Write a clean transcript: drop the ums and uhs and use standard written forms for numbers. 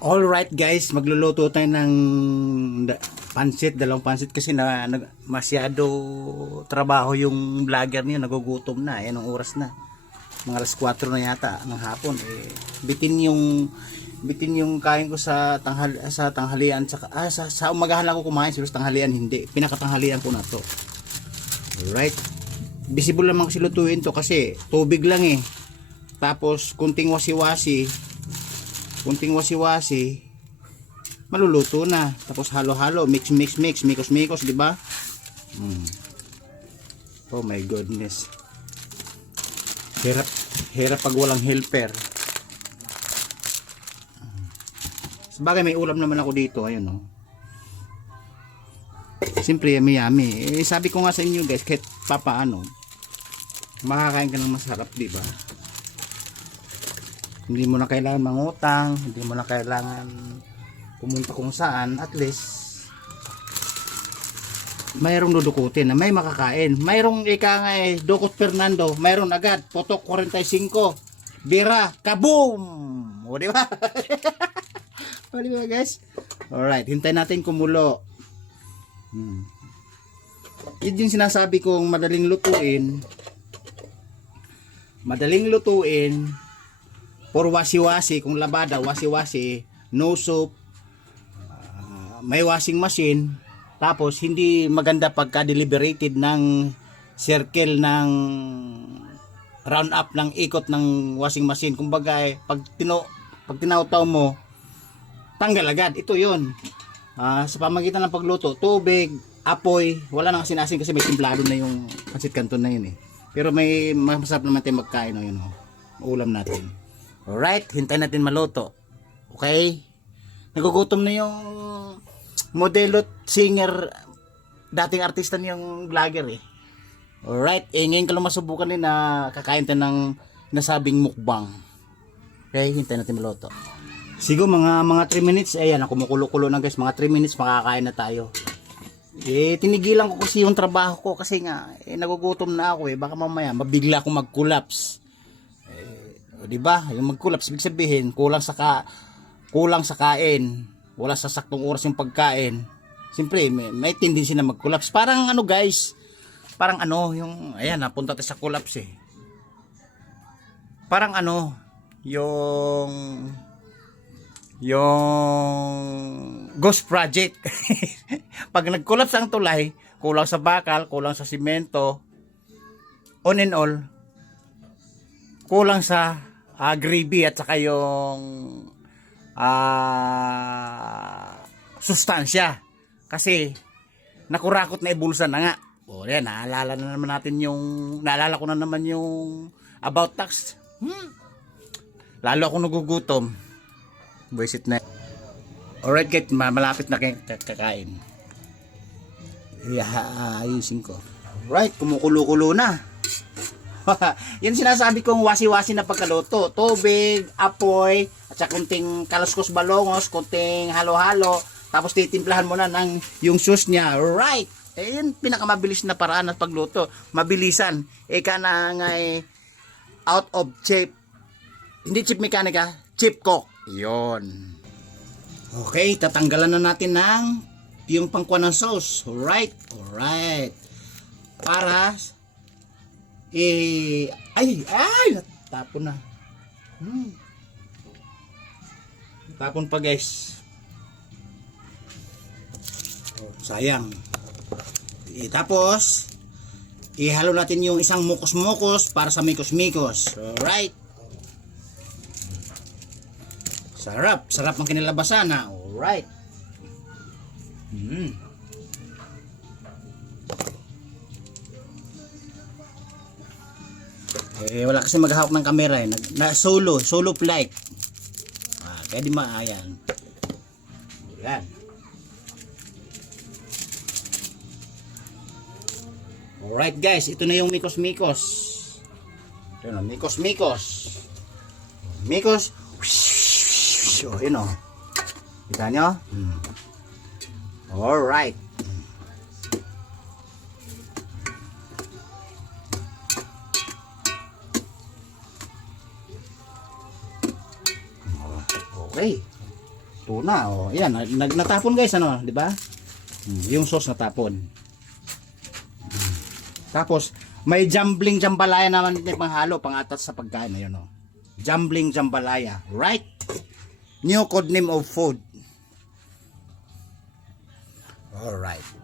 Alright guys, magluluto tayo ng pansit, dalawang pansit kasi masyado trabaho yung vlogger niyo, nagugutom na, yan ang oras na. Mga alas 4 na yata ng hapon. Bitin yung kain ko sa tanghalian sa umagahan lang ako kumain, siguro sa tanghalian hindi. Pinakatanghalian ko na to. Alright. Visible lamang kasi lutuin to kasi tubig lang eh. Tapos kunting wasi-wasi, maluluto na. Tapos halo-halo, mix, mikos, di ba? Oh my goodness. Hirap pag walang helper. Sabagay may ulam naman ako dito, ayun oh. Siyempre yummy. Sabi ko nga sa inyo guys, kahit papaano, makakain ka ng masarap, di ba? Hindi mo na kailangan mangutang, hindi mo na kailangan pumunta kung saan, at least mayroong dudukutin na may makakain. Mayroong ika nga Dukot Fernando, mayroon agad, Potok 45, Bira, kaboom! O diba? O diba guys? Alright, hintayin natin kumulo. Yun yung sinasabi kong madaling lutuin, for wasi-wasi, kung labada, wasi-wasi, no soap, may washing machine, tapos hindi maganda pagka deliberated ng circle ng round up ng ikot ng washing machine. Kumbaga pag tinawtaw mo, tanggal agad. Ito yun. Sa pamagitan ng pagluto, tubig, apoy, wala nang asin-asin kasi may timplado na yung pancit canton na yun eh. Pero may masarap naman tayo magkain o yun o. Ulam natin. Alright, hintayin natin maluto. Okay? Nagugutom na yung modelo, singer, dating artista niyang vlogger eh. Alright, ngayon ko lang masubukan din na kakain tayo ng nasabing mukbang. Okay, hintayin natin maluto. Siguro mga 3 minutes, ayan, kumukulo-kulo na guys, mga 3 minutes makakain na tayo. Tinigilan ko kasi yung trabaho ko kasi nga, nagugutom na ako eh, baka mamaya mabigla akong mag-collapse. Di ba? Yung mag-collapse, ibig sabihin, kulang sa kain, wala sa saktong oras yung pagkain. Siyempre, may tendency na mag-collapse. Parang ano guys, parang ano, yung, ayan, napunta tayo sa collapse eh. Parang ano, yung Ghost Project. Pag nag-collapse ang tulay, kulang sa bakal, kulang sa simento, on and all, kulang sa gravy at saka yung sustansya. Kasi nakurakot na ibulsa na nga. O yan, naalala ko na naman yung about tax. Lalo ako nagugutom. Buisit na. Alright guys, malapit na kakain. Ayusin ko. Alright, kumukulo-kulo na. Yan sinasabi kong wasi-wasi na pagkaluto. Tubig, apoy, at saka kunting kaluskos balongos, kunting halo-halo. Tapos titimplahan mo na ng yung sauce niya. Right! Yan pinakamabilis na paraan at pagluto. Mabilisan. Ika na nga out of chip. Hindi chip mekanika, chip cook. Yon. Okay, tatanggalan na natin ng yung pangkuha ng sauce. Alright. Para natapon na. Natapon pa guys. Sayang. Tapos ihalo natin yung isang mukos-mukos para sa mikos-mikos. Alright. Sarap ang kinalabasan na. Alright. Wala kasi maghahawak ng camera eh. Solo flight. Kaya di maayan. Yan. Alright guys, ito na yung mikos-mikos. Ito na, mikos-mikos. So, yun o. Kita nyo? Alright. Okay. luto na. Oh, ayan, natapon guys, ano, di ba? Yung sauce natapon. Tapos, may jambling jambalaya naman dito panghalo, pangatas sa pagkain. Ayun, oh. Jambling jambalaya. Right? New code name of food. Alright.